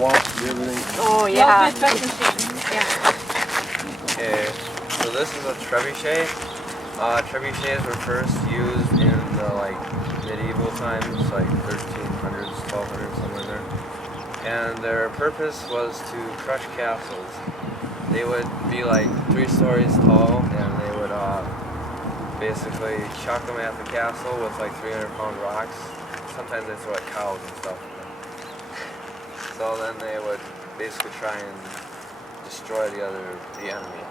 walk, everything. Oh yeah. Okay, so this is a trebuchet. Trebuchets were first used in the medieval times, like 1300s, 1200s, somewhere in there. And their purpose was to crush castles. They would be like 3 stories tall, and they would basically chuck them at the castle with like 300-pound rocks. Sometimes they throw at cows and stuff. So then they would basically try and destroy the enemy.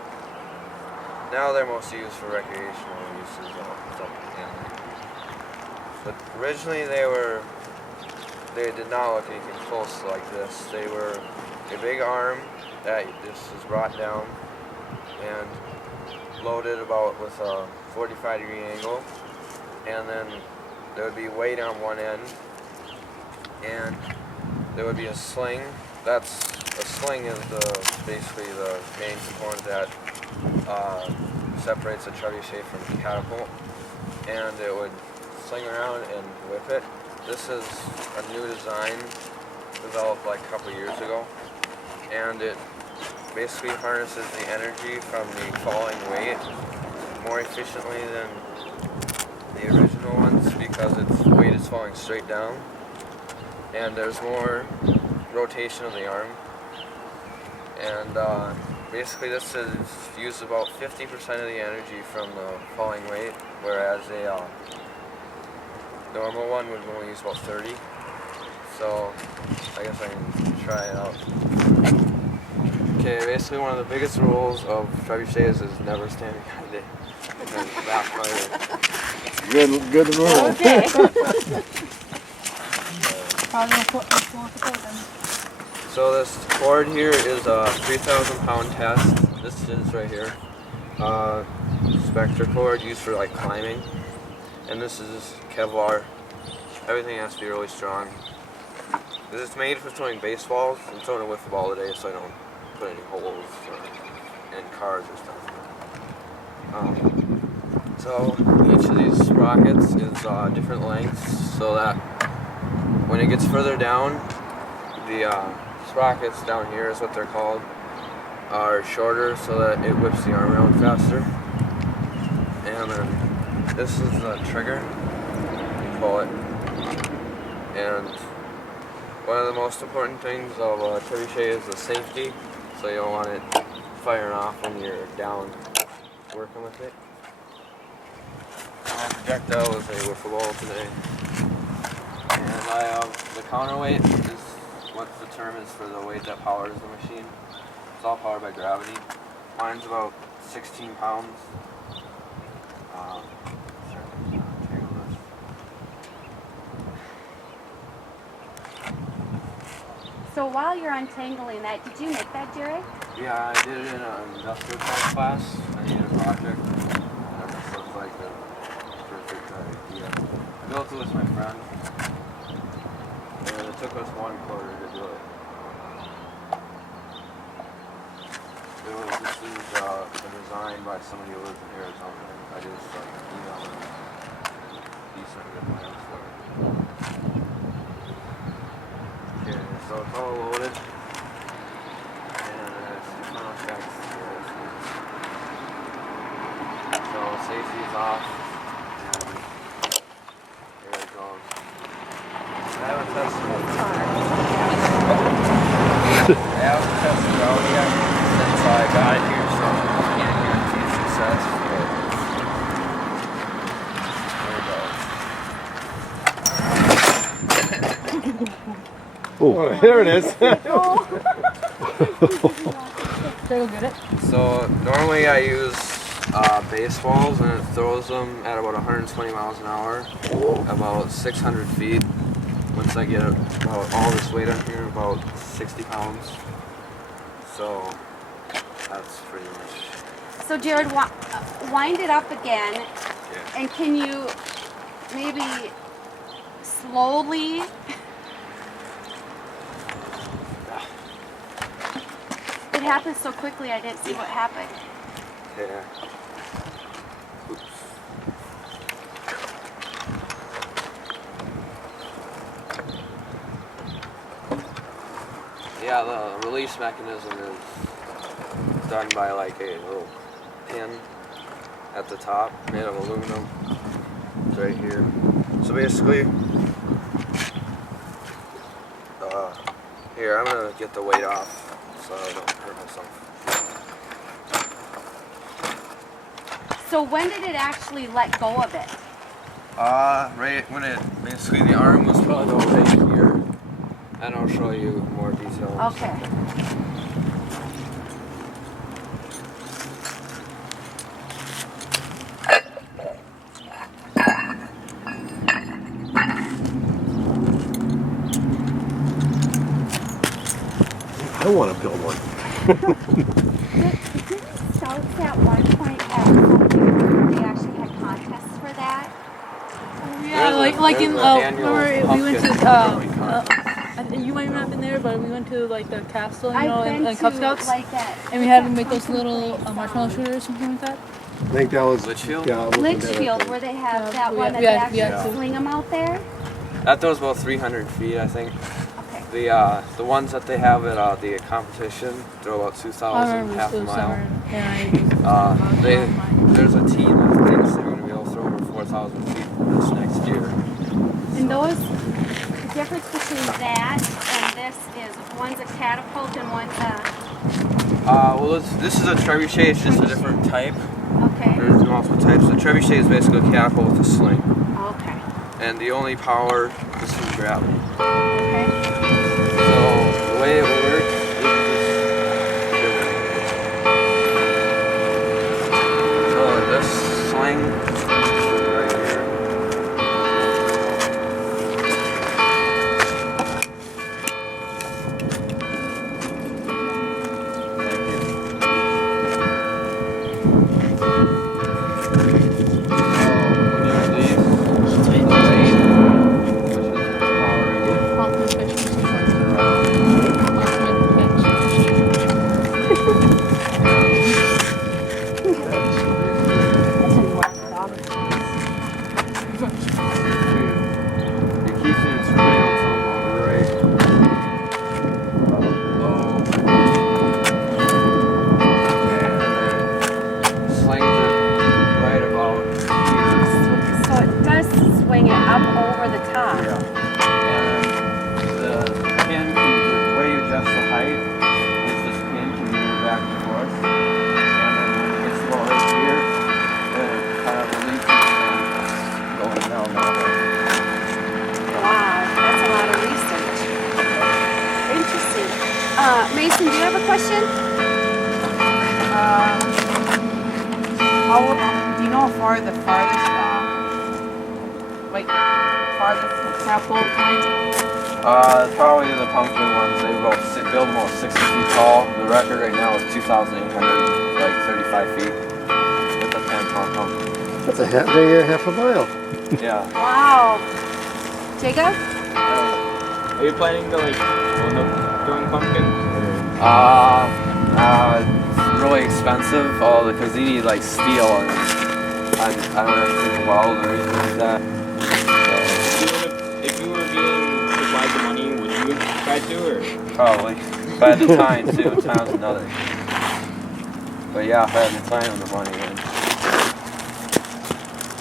Now they're mostly used for recreational uses and stuff like that. But originally they did not look anything close like this. They were a big arm that this is brought down and loaded about with a 45-degree angle, and then there would be weight on one end, and there would be a sling. A sling is basically the main component that separates a trebuchet from a catapult, and it would sling around and whip it. This is a new design developed like a couple years ago, and it basically harnesses the energy from the falling weight more efficiently than the original ones because its weight is falling straight down, and there's more rotation of the arm. And basically this uses about 50% of the energy from the falling weight, whereas a normal one would only use about 30. So I guess I can try it out. Okay, basically one of the biggest rules of trebuchets is never stand behind it because it backfires. Good rule. Okay. So this cord here is a 3,000-pound test. This is right here. Spectre cord used for like climbing. And this is Kevlar. Everything has to be really strong. This is made for throwing baseballs. I'm throwing it with the ball today so I don't put any holes in cars or stuff. So each of these sprockets is different lengths so that when it gets further down, the sprockets down here is what they're called, are shorter so that it whips the arm around faster. And then this is the trigger, you call it. And one of the most important things of a trebuchet is the safety, so you don't want it firing off when you're down working with it. My projectile is a wiffle ball today. And the counterweight is what the term is for the weight that powers the machine. It's all powered by gravity. Mine's about 16 pounds. So while you're untangling that, did you make that, Jerry? Yeah, I did it in an industrial type class. I needed a project. And this looks like the perfect idea. I built it with my friend. And it took us 1 quarter to do it. This is designed by somebody who lives in Arizona. I just emailed him. He sent me the plans for it. Okay, so it's all loaded. And it's the final checks. So safety's off. And here it goes. I haven't tested it. I haven't tested it out yet since I got it here, so I can't guarantee success. But there it goes. Oh, there it is. So normally I use baseballs, and it throws them at about 120 miles an hour, about 600 feet. Once I get about all this weight on here, about 60 pounds. So that's pretty much. So Jared, wind it up again, Yeah. and can you maybe slowly? It happened so quickly I didn't see what happened. Yeah. Oops. Yeah, the release mechanism is done by like a little pin at the top made of aluminum. It's right here. So basically, here I'm gonna get the weight off so I don't hurt myself. So when did it actually let go of it? Right when basically the arm was probably about right here. And I'll show you more details. Okay. I want to build one. Did scouts at one point have something where they actually had contests for that? Yeah, like in remember we went to you might not have been there, but we went to like the castle, you know, and Cub Scouts, like that. and we had to make those little marshmallow shooters or something like that. I think that was Litchfield? Yeah, Litchfield, where they have that one that we they had- we actually had- sling them out there. That was about 300 feet, I think. Okay. The ones that they have at the competition throw about 2,000, half a mile. There's a team that thinks they're going to be able to throw over 4,000 feet this next year. And those, the difference between that and this is one's a catapult and one's a. Well, this is a trebuchet. It's just a different type. Okay. There's multiple types. The trebuchet is basically a catapult with a sling, Okay. and the only power is from gravity. Okay. So the way it works is so this sling right here. Swing it up over the top. Yeah. And the pin, the way you adjust the height is this pin can move back and forth. And then when it gets about right here, then it kind of releases and going down that way. Wow, that's a lot of research. Interesting. Mason, do you have a question? Do you know how far the farthest catapult point? Probably the pumpkin ones. They build about 60 feet tall. The record right now is 2,800, like 35 feet, with a 10-ton pumpkin. That's a half a mile. Yeah. Wow. Jacob? Are you planning to end up doing pumpkins? It's really expensive, because you need like steel and I don't have anything weld or anything like that. If you were being supplied the money, would you try to, or? Probably. If I had the time to, time's another. But yeah, if I had the time and the money, then.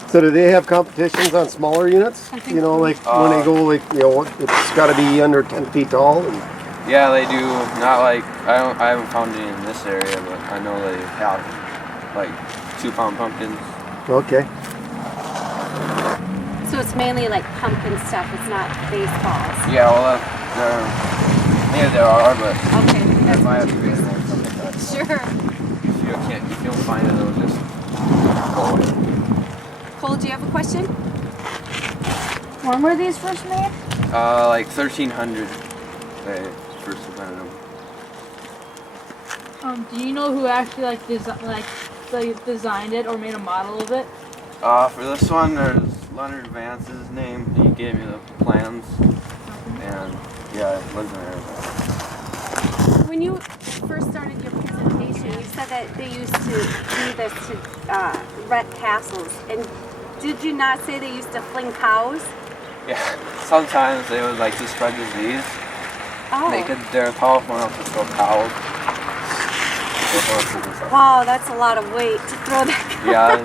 So do they have competitions on smaller units? You know, like when they go like, you know, it's got to be under 10 feet tall. And Yeah, they do. Not like I haven't found any in this area, but I know they have like 2-pound pumpkins. okay. So it's mainly like pumpkin stuff, it's not baseballs. Yeah, well, there are, but Okay. if I have to be something like that. Sure. If you don't find it, it'll just go away. Cole, do you have a question? When were these first made? Like 1,300. They first invented them. Do you know who actually designed it or made a model of it? For this one, there's Leonard Vance's name. He gave me the plans, and yeah, it lives in Arizona. When you first started your presentation, you said that they used to do this to wreck castles. And did you not say they used to fling cows? Yeah, sometimes they would like to spread disease, Oh. They're tall enough to throw cows. For horses and stuff. Wow, that's a lot of weight to throw that. Yeah,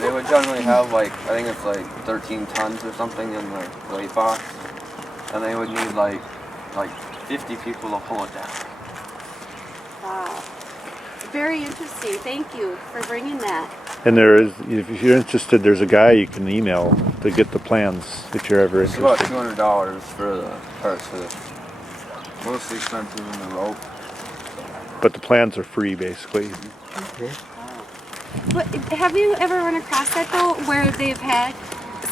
they would generally have like, I think it's like 13 tons or something in the weight box. And they would need like 50 people to pull it down. Wow. Very interesting. Thank you for bringing that. And there is, if you're interested, there's a guy you can email to get the plans if you're ever It's about interested. $200 for the parts for this. Mostly expensive in the rope. But the plans are free, basically. But have you ever run across that though, where they've had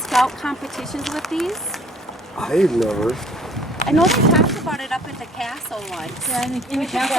scout competitions with these? I've never. I know they talked about it up at the castle once. Yeah, in the castle